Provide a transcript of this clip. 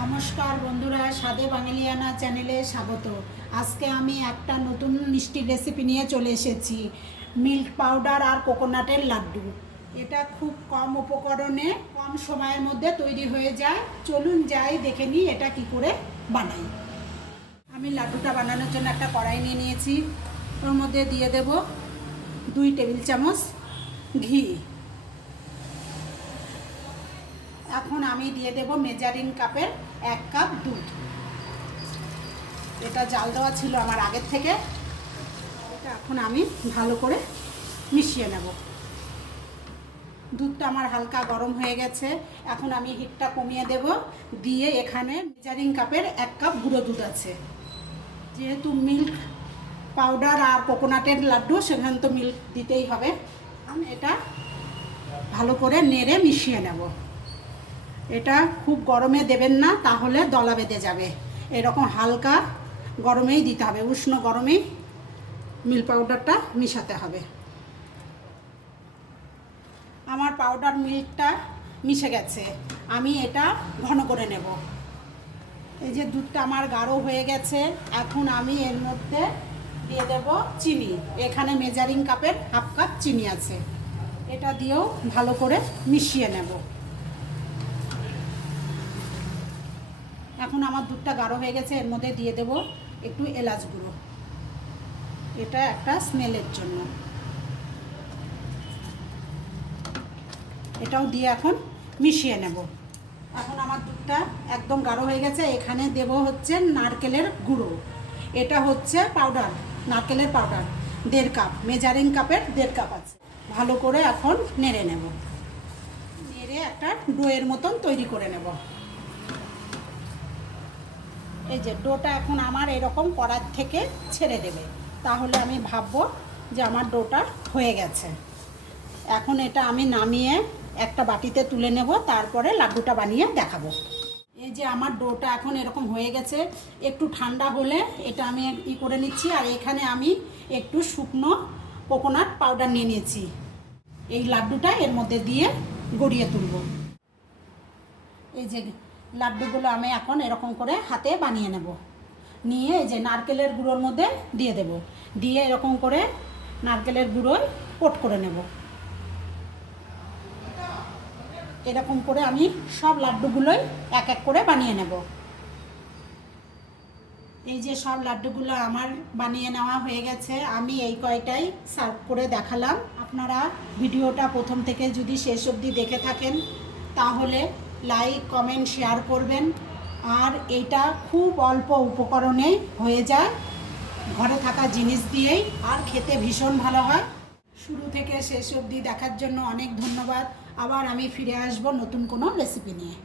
নমস্কার বন্ধুরা, স্বাদে বাঙালিয়ানা চ্যানেলে স্বাগত। আজকে আমি একটা নতুন মিষ্টির রেসিপি নিয়ে চলে এসেছি, মিল্ক পাউডার আর কোকোনাটের লাড্ডু। এটা খুব কম উপকরণে কম সময়ের মধ্যে তৈরি হয়ে যায়। চলুন যাই দেখে নিই এটা কি করে বানাই। আমি লাড্ডুটা বানানোর জন্য একটা কড়াই নিয়ে নিয়েছি। ওর মধ্যে দিয়ে দেব 2 টেবিল চামচ ঘি। এখন আমি দিয়ে দেব মেজারিং কাপের 1 কাপ দুধ। এটা জাল দেওয়া ছিল আমার আগের থেকে। এটা এখন আমি ভালো করে মিশিয়ে নেব। দুধটা আমার হালকা গরম হয়ে গেছে। এখন আমি হিটটা কমিয়ে দেব। দিয়ে এখানে মেজারিং কাপের 1 কাপ গুঁড়ো দুধ আছে। যেহেতু মিল্ক পাউডার আর কোকোনাটের লাড্ডু, সেখানে তো মিল্ক দিতেই হবে। আমি এটা ভালো করে নেড়ে মিশিয়ে নেব। এটা খুব গরমে দেবেন না, তাহলে দলা বেঁধে যাবে। এরকম হালকা গরমেই দিতে হবে, উষ্ণ গরমেই মিল্ক পাউডারটা মিশাতে হবে। আমার পাউডার মিল্কটা মিশে গেছে। আমি এটা ঘন করে নেব। এই যে দুধটা আমার গাঢ় হয়ে গেছে। এখন আমি এর মধ্যে দিয়ে দেব চিনি। এখানে মেজারিং কাপের 1/2 কাপ চিনি আছে। এটা দিয়েও ভালো করে মিশিয়ে নেব। এখন আমার দুধটা গাঢ় হয়ে গেছে। এর মধ্যে দিয়ে দেব একটু এলাচ গুঁড়ো। এটা একটা স্মেলের জন্য। এটাও দিয়ে এখন মিশিয়ে নেব। এখন আমার দুধটা একদম গাঢ় হয়ে গেছে। এখানে দেব হচ্ছে নারকেলের গুঁড়ো। এটা হচ্ছে পাউডার, নারকেলের পাউডার 1.5 কাপ। মেজারিং কাপের 1.5 কাপ আছে। ভালো করে এখন নেড়ে নেব। নেড়ে একটা ডোয়ের মতন তৈরি করে নেব। এই যে ডোটা এখন আমার এরকম কড়ার থেকে ছেড়ে দেবে, তাহলে আমি ভাববো যে আমার ডোটা হয়ে গেছে। এখন এটা আমি নামিয়ে একটা বাটিতে তুলে নেব, তারপরে লাড্ডুটা বানিয়ে দেখাবো। এই যে আমার ডোটা এখন এরকম হয়ে গেছে। একটু ঠান্ডা হলে এটা আমি করে নিচ্ছি। আর এখানে আমি একটু শুকনো কোকোনাট পাউডার নিয়ে নিয়েছি। এই লাড্ডুটা এর মধ্যে দিয়ে গড়িয়ে তুলব। এই যে লাড্ডুগুলো আমি এখন এরকম করে হাতে বানিয়ে নেব। নিয়ে এই যে নারকেলের গুঁড়োর মধ্যে দিয়ে দেব। দিয়ে এরকম করে নারকেলের গুঁড়োয় কোট করে নেব। এরকম করে আমি সব লাড্ডুগুলোই এক এক করে বানিয়ে নেব। এই যে সব লাড্ডুগুলো আমার বানিয়ে নেওয়া হয়ে গেছে। আমি এই কয়টাই সার্ভ করে দেখালাম। আপনারা ভিডিওটা প্রথম থেকে যদি শেষ অবধি দেখে থাকেন, তাহলে লাইক, কমেন্ট, শেয়ার করবেন। আর এটা খুব অল্প উপকরণে হয়ে যায়, ঘরে থাকা জিনিস দিয়েই, আর খেতে ভীষণ ভালো হয়। শুরু থেকে শেষ অবধি দেখার জন্য অনেক ধন্যবাদ। আবার আমি ফিরে আসব নতুন কোনো রেসিপি নিয়ে।